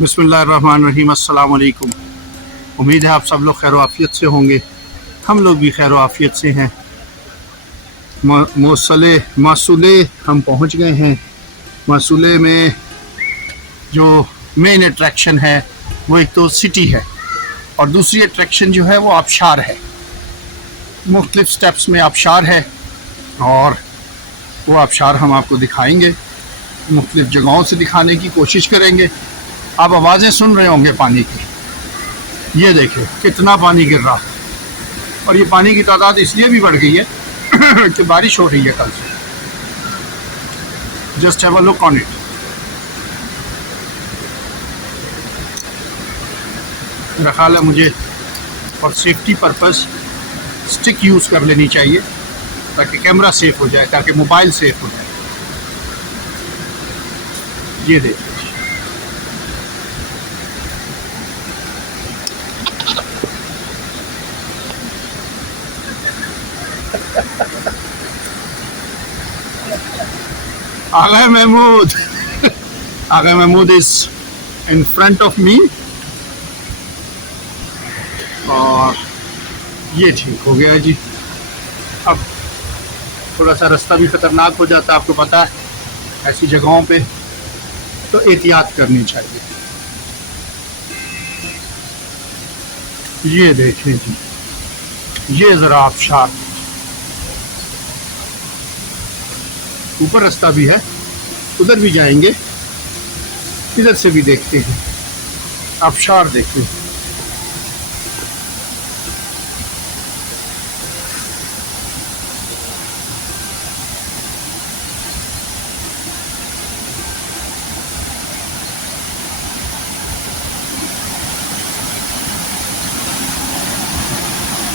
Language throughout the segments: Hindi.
बिस्मिल्लाहिर्रहमानिर्रहीम। अस्सलाम वालेकुम। उम्मीद है आप सब लोग खैर आफियत से होंगे। हम लोग भी खैर आफियत से हैं। मासूले हम पहुंच गए हैं। मासूले में जो मेन अट्रैक्शन है वो एक तो सिटी है और दूसरी अट्रैक्शन जो है वो आबशार है। मुख्तलिफ स्टेप्स में आबशार है और वो आबशार हम आपको दिखाएंगे, मुख्तलिफ जगहों से दिखाने की कोशिश करेंगे। आप आवाज़ें सुन रहे होंगे पानी की। ये देखिए कितना पानी गिर रहा है और ये पानी की तादाद इसलिए भी बढ़ गई है कि बारिश हो रही है कल से। Just have a look on it. मेरा ख्याल है मुझे और सेफ्टी पर्पस स्टिक यूज़ कर लेनी चाहिए ताकि कैमरा सेफ हो जाए, ताकि मोबाइल सेफ हो जाए। ये देखिए Agha Mahmood Agha Mahmood is in front of me और ये ठीक हो गया है जी। अब थोड़ा सा रास्ता भी ख़तरनाक हो जाता है, आपको पता है ऐसी जगहों पे तो एहतियात करनी चाहिए। ये देखें जी, ये ज़रा आबशार, ऊपर रास्ता भी है, उधर भी जाएंगे, इधर से भी देखते हैं, आबशार देखते हैं।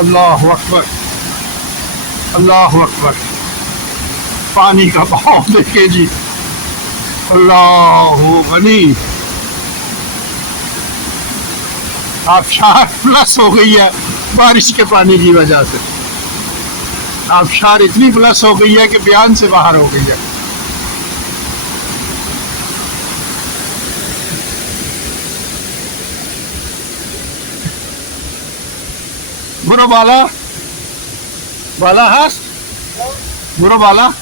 अल्लाहु अकबर, अल्लाहु अकबर। पानी का बहाव देखिए जी, अल्लाहु गनी। आबशार प्लस हो गई है बारिश के पानी की वजह से। आबशार इतनी प्लस हो गई है कि बयान से बाहर हो गई है। बुरो बाला बाला हस बुरो बाला।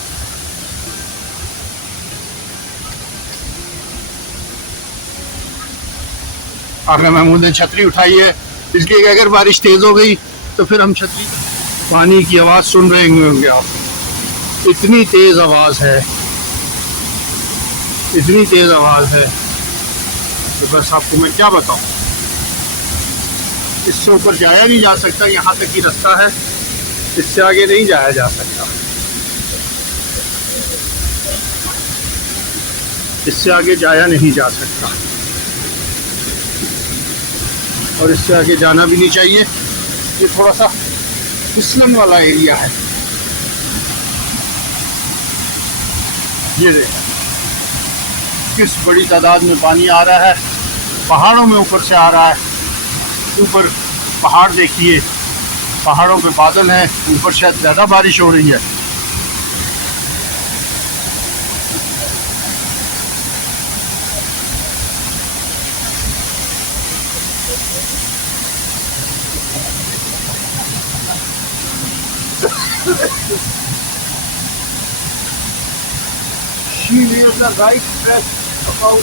आगे महमूद ने छतरी उठाई है इसलिए कि अगर बारिश तेज हो गई तो फिर हम छतरी, पानी की आवाज सुन रहे होंगे आप। इतनी तेज आवाज है, इतनी तेज आवाज है तो बस आपको मैं क्या बताऊं। इससे ऊपर जाया नहीं जा सकता, यहाँ तक ही रास्ता है, इससे आगे नहीं जाया जा सकता। इससे आगे जाया नहीं जा सकता और इससे आगे जाना भी नहीं चाहिए। ये थोड़ा सा फिसलन वाला एरिया है। ये देखिए किस बड़ी तादाद में पानी आ रहा है, पहाड़ों में ऊपर से आ रहा है। ऊपर पहाड़ देखिए, पहाड़ों पे बादल हैं, ऊपर शायद ज़्यादा बारिश हो रही है। She made the right press about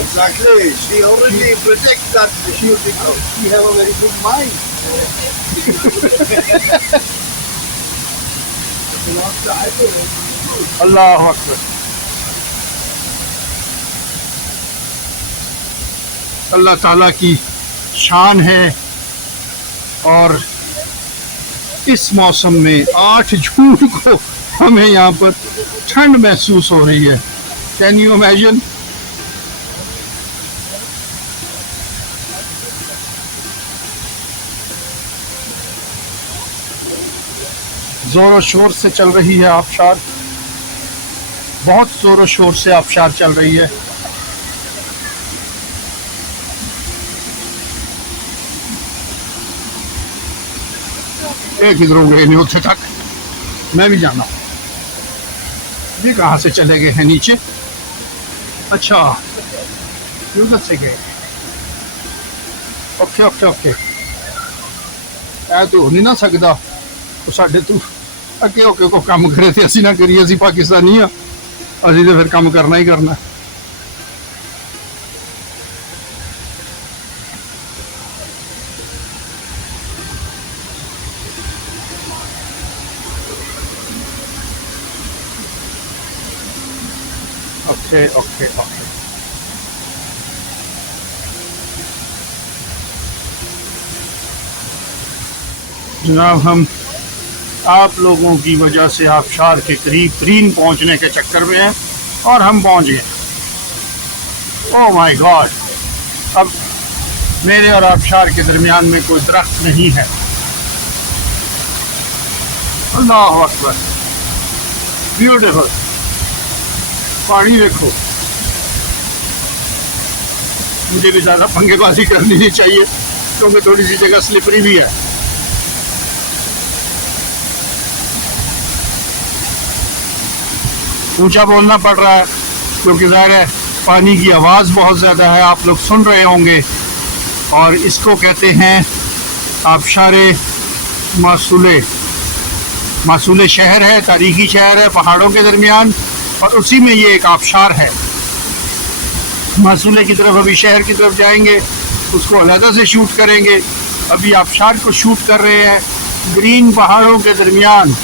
Exactly. She already predicts that she will become. She have a very good mind. अल्लाह अकबर, अल्लाह ताला की शान है। और इस मौसम में 8 जून को हमें यहाँ पर ठंड महसूस हो रही है। Can you imagine? जोरों शोर से चल रही है आबशार, बहुत जोरों शोर से आबशार चल रही है। किधरों गए नहीं उठे तक, मैं भी जाना। ये कहाँ से चले गए हैं नीचे? अच्छा, उधर से गए। ओके ओके ओके, ऐ तो हो नहीं ना सकता। तो साढ़े तू अगे होके को काम करे थे, असी ना करिए, असी पाकिस्तानी हाँ, असी तो फिर काम करना ही करना। ओके ओके ओके, जनाब हम आप लोगों की वजह से आबशार के करीब तरीन पहुंचने के चक्कर में हैं और हम पहुंच गए। ओह माय गॉड, अब मेरे और आबशार के दरमियान में कोई दरख्त नहीं है। अल्लाह अकबर, ब्यूटीफुल। पानी देखो, मुझे भी ज़्यादा पंगेबाजी करनी नहीं चाहिए क्योंकि थोड़ी सी जगह स्लिपरी भी है। ऊंचा बोलना पड़ रहा है क्योंकि ज़ाहिर है पानी की आवाज़ बहुत ज़्यादा है, आप लोग सुन रहे होंगे। और इसको कहते हैं आबशारे मासूले। मासूले शहर है, तारीखी शहर है पहाड़ों के दरमियान, और उसी में ये एक आबशार है। मासूले की तरफ अभी शहर की तरफ जाएंगे, उसको अलहदा से शूट करेंगे। अभी आबशार को शूट कर रहे हैं ग्रीन पहाड़ों के दरमियान।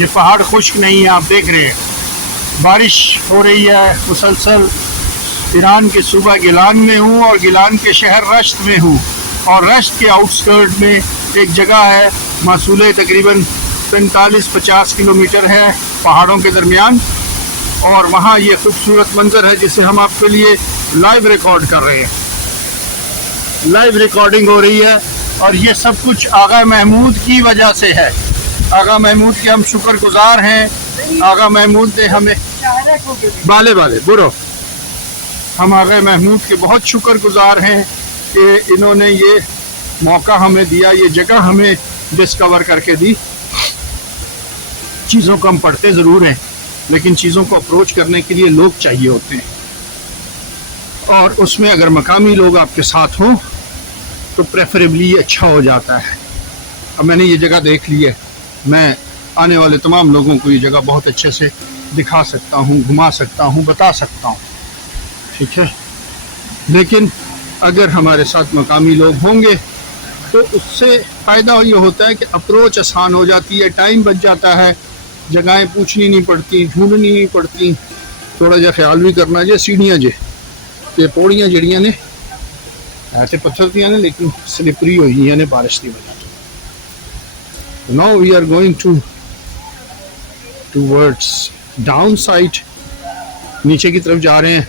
ये पहाड़ खुश्क नहीं है, आप देख रहे हैं बारिश हो रही है मुसलसल। ईरान के सूबा गिलान में हूँ और गिलान के शहर रश्त में हूँ, और रश्त के आउटस्कर्ट में एक जगह है मासूले, तकरीबन 45-50 किलोमीटर है पहाड़ों के दरमियान। और वहाँ ये खूबसूरत मंजर है जिसे हम आपके लिए लाइव रिकॉर्ड कर रहे हैं। लाइव रिकॉर्डिंग हो रही है और ये सब कुछ आगा महमूद की वजह से है। आगा महमूद के हम शुक्रगुजार हैं। आगा महमूद ने हमें बाले बाले बुरो, हम आगा महमूद के बहुत शुक्रगुजार हैं कि इन्होंने ये मौका हमें दिया, ये जगह हमें डिस्कवर करके दी। चीज़ों को हम पढ़ते ज़रूर हैं लेकिन चीज़ों को अप्रोच करने के लिए लोग चाहिए होते हैं, और उसमें अगर मकामी लोग आपके साथ हों तो प्रेफरेबली अच्छा हो जाता है। अब मैंने ये जगह देख ली है, मैं आने वाले तमाम लोगों को ये जगह बहुत अच्छे से दिखा सकता हूँ, घुमा सकता हूँ, बता सकता हूँ, ठीक है। लेकिन अगर हमारे साथ मकामी लोग होंगे तो उससे फ़ायदा ये होता है कि अप्रोच आसान हो जाती है, टाइम बच जाता है, जगहें पूछनी नहीं पड़ती, ढूंढनी नहीं पड़ती, थोड़ा जा ख्याल भी करना जे सीढ़ियाँ जे ते पौड़ियाँ जड़ियाँ ने ऐसे पत्थर दियाँ ने लेकिन स्लिपरी हुई ने बारिश की वजह से। Now we are going towards down side, नीचे की तरफ जा रहे हैं।